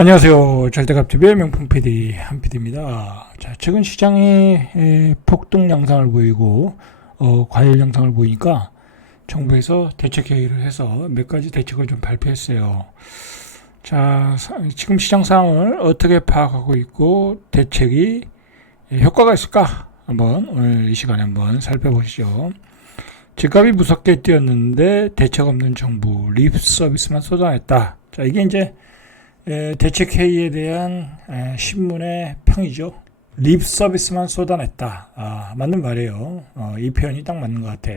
안녕하세요. 절대값TV의 명품 PD 한PD입니다. 자, 최근 시장이 폭등 양상을 보이고 과열 양상을 보이니까 정부에서 대책 회의를 해서 몇 가지 대책을 좀 발표했어요. 자, 지금 시장 상황을 어떻게 파악하고 있고 대책이 효과가 있을까? 한번 오늘 이 시간에 한번 살펴보시죠. 집값이 무섭게 뛰었는데 대책 없는 정부 립 서비스만 쏟아냈다. 자, 이게 이제 대책 회의에 대한 신문의 평이죠. 립 서비스만 쏟아냈다. 맞는 말이에요. 이 표현이 딱 맞는 것 같아.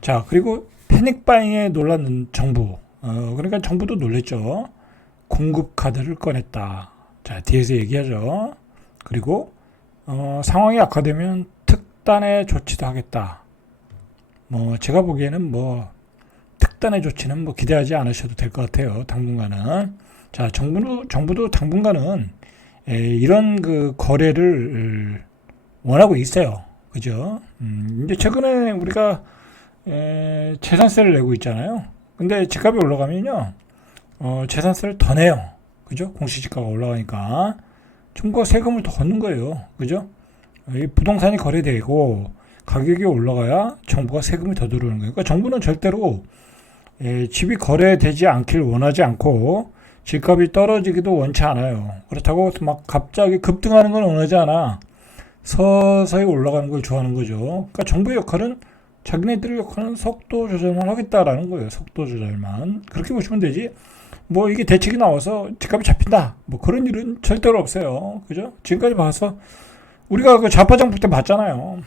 자, 그리고 패닉 바잉에 놀라는 정부. 그러니까 정부도 놀랬죠. 공급 카드를 꺼냈다. 자, 뒤에서 얘기하죠. 그리고 상황이 악화되면 특단의 조치도 하겠다. 제가 보기에는 특단의 조치는 기대하지 않으셔도 될 것 같아요. 당분간은. 자, 정부도 당분간은 이런 그 거래를 원하고 있어요. 그죠? 이제 최근에 우리가 재산세를 내고 있잖아요. 근데 집값이 올라가면요, 재산세를 더 내요. 그죠? 공시지가가 올라가니까 정부가 세금을 더 걷는 거예요. 그죠? 이 부동산이 거래되고 가격이 올라가야 정부가 세금이 더 들어오는 거예요. 그러니까 정부는 절대로 집이 거래되지 않길 원하지 않고 집값이 떨어지기도 원치 않아요. 그렇다고 막 갑자기 급등하는 건 원하지 않아. 서서히 올라가는 걸 좋아하는 거죠. 그러니까 정부의 역할은, 자기네들의 역할은 속도 조절만 하겠다라는 거예요. 속도 조절만. 그렇게 보시면 되지. 이게 대책이 나와서 집값이 잡힌다. 그런 일은 절대로 없어요. 그죠? 지금까지 봐서 우리가 그 좌파 정부 때 봤잖아요.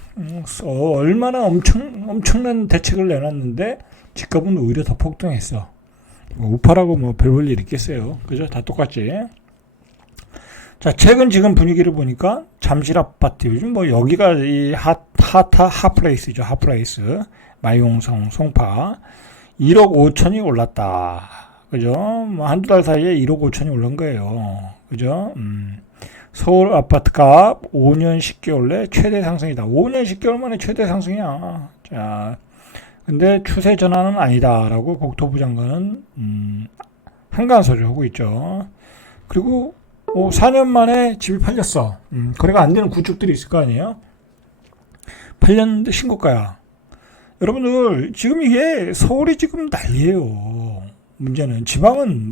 얼마나 엄청난 대책을 내놨는데 집값은 오히려 더 폭등했어. 우파라고 별 일 있겠어요. 그죠? 다 똑같지. 자, 최근 지금 분위기를 보니까 잠실 아파트, 요즘 여기가 이 핫플레이스죠. 핫플레이스. 마이용성, 송파. 1억 5천이 올랐다. 그죠? 한두 달 사이에 1억 5천이 올른 거예요. 그죠? 서울 아파트 값 5년 10개월 내 최대 상승이다. 5년 10개월 만에 최대 상승이야. 자, 근데 추세 전환은 아니다라고 국토부 장관은 한가한 소리를 하고 있죠. 그리고 4년 만에 집이 팔렸어. 거래가 안 되는 구축들이 있을 거 아니에요. 팔렸는데 신고가야. 여러분들, 지금 이게 서울이 지금 난리예요. 문제는 지방은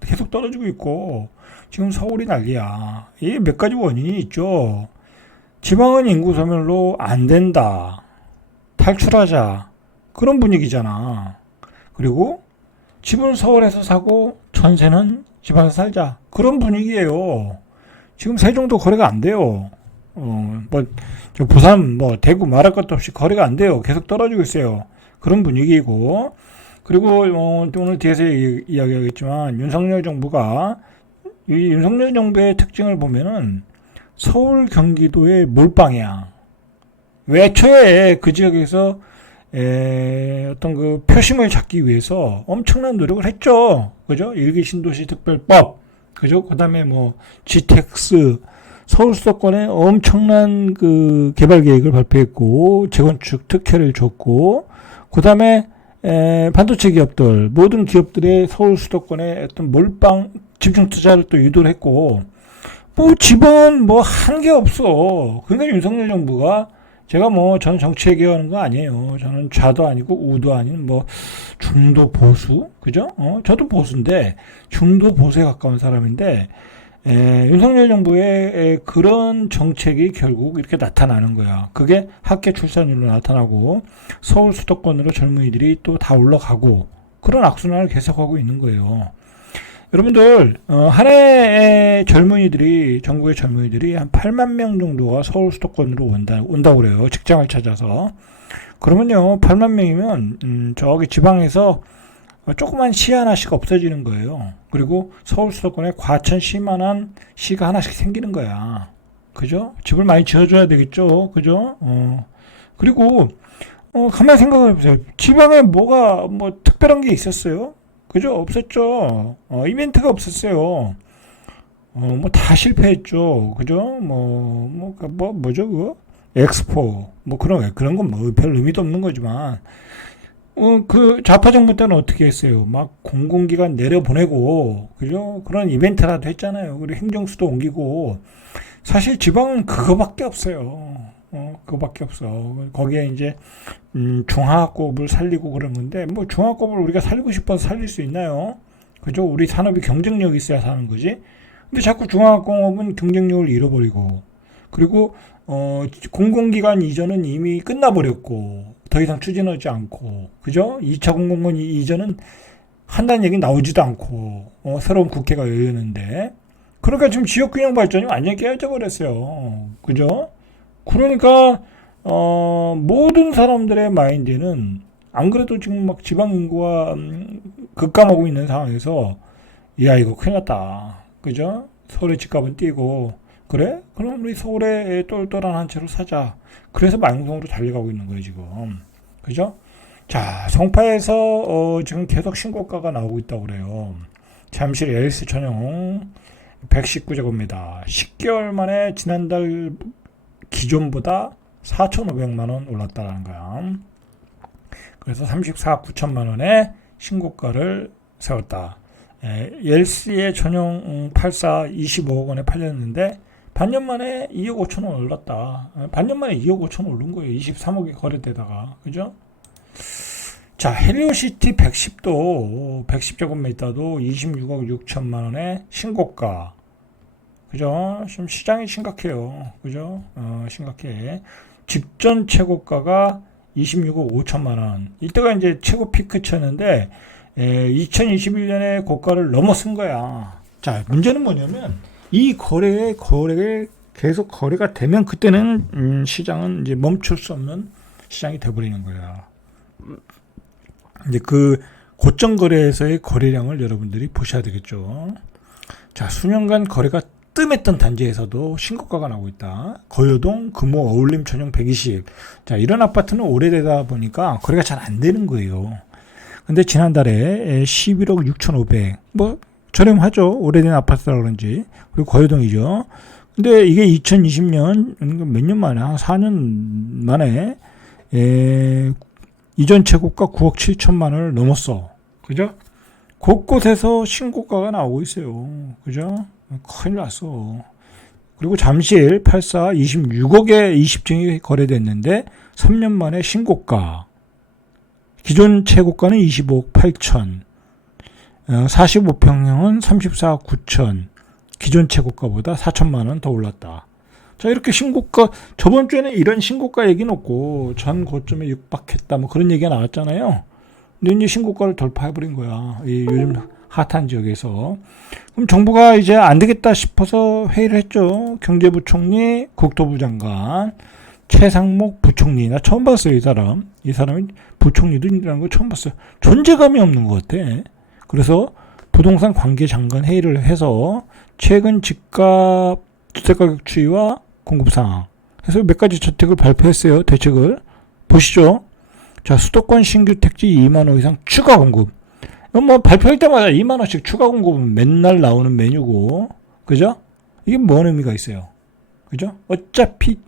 계속 떨어지고 있고 지금 서울이 난리야. 이게 몇 가지 원인이 있죠. 지방은 인구 소멸로 안 된다. 탈출하자. 그런 분위기잖아. 그리고 집은 서울에서 사고 전세는 지방에서 살자. 그런 분위기예요. 지금 세종도 거래가 안 돼요. 부산, 대구 말할 것도 없이 거래가 안 돼요. 계속 떨어지고 있어요. 그런 분위기이고. 그리고 오늘 뒤에서 이야기하겠지만 윤석열 정부가, 이 윤석열 정부의 특징을 보면은 서울 경기도의 몰빵이야. 애초에 그 지역에서 어떤 그 표심을 잡기 위해서 엄청난 노력을 했죠. 그죠? 일기 신도시 특별법. 그죠? 그 다음에 GTX, 서울 수도권에 엄청난 그 개발 계획을 발표했고, 재건축 특혜를 줬고, 그 다음에 반도체 기업들, 모든 기업들의 서울 수도권에 어떤 몰빵 집중 투자를 또 유도를 했고, 지방은 한 게 없어. 그러니까 윤석열 정부가, 제가 저는 정치 얘기하는 거 아니에요. 저는 좌도 아니고 우도 아닌 중도 보수, 그죠? 저도 보수인데 중도 보수에 가까운 사람인데, 윤석열 정부의 그런 정책이 결국 이렇게 나타나는 거야. 그게 학계 출산율로 나타나고 서울 수도권으로 젊은이들이 또 다 올라가고 그런 악순환을 계속하고 있는 거예요. 여러분들, 한 해에 전국의 젊은이들이 한 8만 명 정도가 서울 수도권으로 온다고 그래요. 직장을 찾아서. 그러면요, 8만 명이면, 저기 지방에서 조그만 시 하나씩 없어지는 거예요. 그리고 서울 수도권에 과천시만한 시가 하나씩 생기는 거야. 그죠? 집을 많이 지어줘야 되겠죠? 그죠? 그리고, 가만히 생각해 보세요. 지방에 특별한 게 있었어요? 그죠? 없었죠. 이벤트가 없었어요. 다 실패했죠. 그죠? 뭐죠, 그거? 엑스포. 그런 건 별 의미도 없는 거지만, 그 좌파 정부 때는 어떻게 했어요? 막 공공기관 내려보내고, 그죠? 그런 이벤트라도 했잖아요. 그리고 행정수도 옮기고, 사실 지방은 그거밖에 없어요. 그거밖에 없어. 거기에 이제, 중화학급을 살리고 그런 건데, 뭐 중화학급을 우리가 살리고 싶어서 살릴 수 있나요? 그죠? 우리 산업이 경쟁력이 있어야 사는 거지. 근데 자꾸 중화학공업은 경쟁력을 잃어버리고, 그리고 공공기관 이전은 이미 끝나버렸고 더 이상 추진하지 않고, 그죠? 2차 공공기관 이전은 한다는 얘기 나오지도 않고, 새로운 국회가 열렸는데, 그러니까 지금 지역균형 발전이 완전히 깨어져 버렸어요. 그죠? 그러니까 모든 사람들의 마인드는, 안 그래도 지금 막 지방 인구가 급감하고 있는 상황에서, 야 이거 큰일 났다. 그죠? 서울의 집값은 뛰고, 그래? 그럼 우리 서울에 똘똘한 한 채로 사자. 그래서 망성으로 달려가고 있는 거예요 지금. 그죠? 자, 성파에서 지금 계속 신고가가 나오고 있다고 그래요. 잠실 LS 전용 119제곱미터 10개월 만에 지난달 기존보다 4,500만 원 올랐다는 거야. 그래서 34억 9천만 원에 신고가를 세웠다. LC의 전용 84 25억 원에 팔렸는데 반년 만에 2억 5천 원 올랐다. 반년 만에 2억 5천 원 오른 거예요. 23억이 거래되다가. 그죠? 자, 헬리오시티 110도 110제곱미터도 26억 6천만 원에 신고가. 그죠? 좀 시장이 심각해요. 그죠? 심각해. 직전 최고가가 26억 5천만 원. 이때가 이제 최고 피크 쳤는데 2021년에 고가를 넘어선 거야. 자, 문제는 뭐냐면 이 거래가 계속 거래가 되면 그때는 시장은 이제 멈출 수 없는 시장이 돼버리는 거야. 이제 그 고점 거래에서의 거래량을 여러분들이 보셔야 되겠죠. 자, 수년간 거래가 뜸했던 단지에서도 신고가가 나오고 있다. 거여동, 금호, 어울림, 전용 120. 자, 이런 아파트는 오래되다 보니까 거래가 잘 안 되는 거예요. 근데 지난달에 11억 6,500. 뭐 저렴하죠. 오래된 아파트라 그런지. 그리고 거여동이죠. 근데 이게 2020년 몇 년 만에, 한 4년 만에 이전 최고가 9억 7천만 원을 넘었어. 그죠? 곳곳에서 신고가가 나오고 있어요. 그죠? 큰일 났어. 그리고 잠실 84 26억에 20층이 거래됐는데 3년 만에 신고가. 기존 최고가는 25억 8천. 45평형은 34억 9천. 기존 최고가보다 4천만 원 더 올랐다. 자, 이렇게 신고가, 저번 주에는 이런 신고가 얘기는 없고 전 고점에 육박했다 뭐 그런 얘기가 나왔잖아요. 근데 이제 신고가를 돌파해버린 거야. 이 요즘 핫한 지역에서. 그럼 정부가 이제 안 되겠다 싶어서 회의를 했죠. 경제부총리, 국토부 장관, 최상목 부총리. 나 처음 봤어요, 이 사람. 이 사람이 부총리도 있다는 거 처음 봤어요. 존재감이 없는 것 같아. 그래서 부동산 관계 장관 회의를 해서 최근 집값, 주택가격 추이와 공급 상황 해서 몇 가지 정책을 발표했어요. 대책을 보시죠. 자, 수도권 신규 택지 2만 호 이상 추가 공급. 뭐 발표할 때마다 2만 원씩 추가 공급은 맨날 나오는 메뉴고, 그죠? 이게 뭔 의미가 있어요? 그죠? 어차피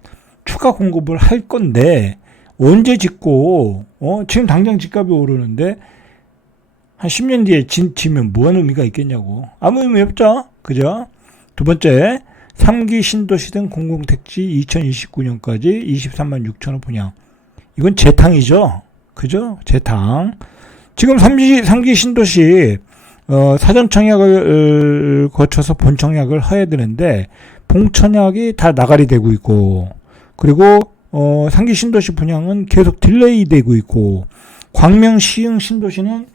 추가 공급을 할 건데 언제 짓고, 지금 당장 집값이 오르는데 한 10년 뒤에 지면 무슨 의미가 있겠냐고. 아무 의미 없죠? 그죠? 두 번째, 3기 신도시 등 공공택지 2029년까지 23만 6천 호 분양. 이건 재탕이죠? 그죠? 재탕. 지금 3기 신도시 사전 청약을 거쳐서 본 청약을 해야 되는데 본 청약이 다 나가리 되고 있고, 그리고 3기 신도시 분양은 계속 딜레이 되고 있고, 광명 시흥 신도시는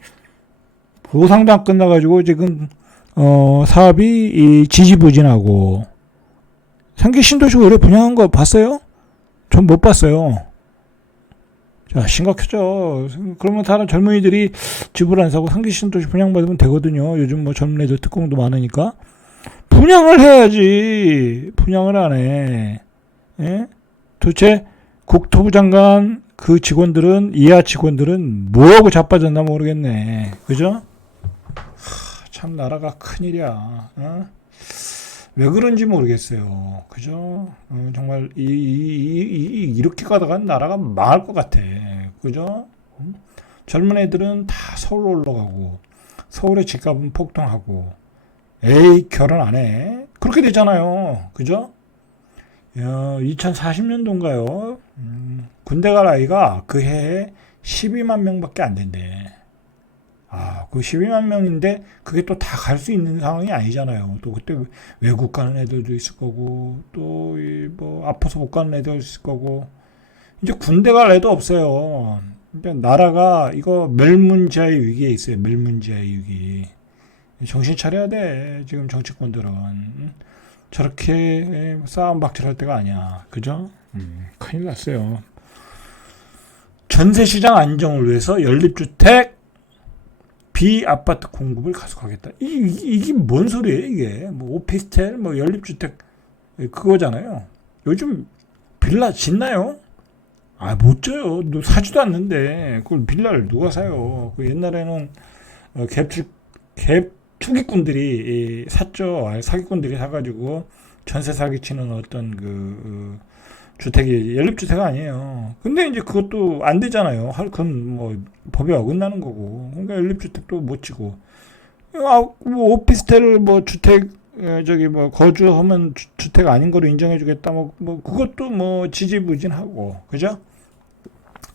보상도 안 끝나가지고 지금 사업이 지지부진하고. 3기 신도시 올해 분양한 거 봤어요? 전 못 봤어요. 자, 심각하죠. 그러면 다른 젊은이들이 집을 안 사고 3기 신도시 분양받으면 되거든요. 요즘 뭐 젊은 애들 특공도 많으니까. 분양을 해야지. 분양을 안 해. 예? 도대체 국토부 장관 그 직원들은, 이하 직원들은 뭐하고 자빠졌나 모르겠네. 그죠? 참 나라가 큰일이야. 왜 그런지 모르겠어요. 그죠? 정말 이렇게 가다가 나라가 망할 것 같아. 그죠? 젊은 애들은 다 서울로 올라가고 서울의 집값은 폭등하고 에이 결혼 안 해. 그렇게 되잖아요. 그죠? 2040년도인가요? 군대 갈 아이가 그 해에 12만 명밖에 안 된대. 그 12만 명인데 그게 또 다 갈 수 있는 상황이 아니잖아요. 또 그때 외국 가는 애들도 있을 거고 또 뭐 아파서 못 가는 애도 있을 거고 이제 군대 갈 애도 없어요. 그러니까 나라가 이거 멸문지하의 위기에 있어요. 멸문지하의 위기. 정신 차려야 돼. 지금 정치권들은 저렇게 싸움 박질할 때가 아니야. 그죠? 큰일 났어요. 전세 시장 안정을 위해서 연립주택 비아파트 공급을 가속하겠다. 이게 뭔 소리예요, 이게? 뭐 오피스텔, 뭐 연립주택 그거잖아요. 요즘 빌라 짓나요? 못 져요. 사지도 않는데 그걸 빌라를 누가 사요? 그 옛날에는 갭 투기꾼들이 샀죠. 사기꾼들이 사가지고 전세 사기치는 어떤 주택이 연립주택 아니에요. 근데 이제 그것도 안 되잖아요. 그건 뭐 법에 어긋나는 거고. 그러니까 연립주택도 못 치고. 뭐 오피스텔을 뭐 주택 저기 뭐 거주하면 주택 아닌 거로 인정해주겠다. 뭐 그것도 뭐 지지부진하고 그죠?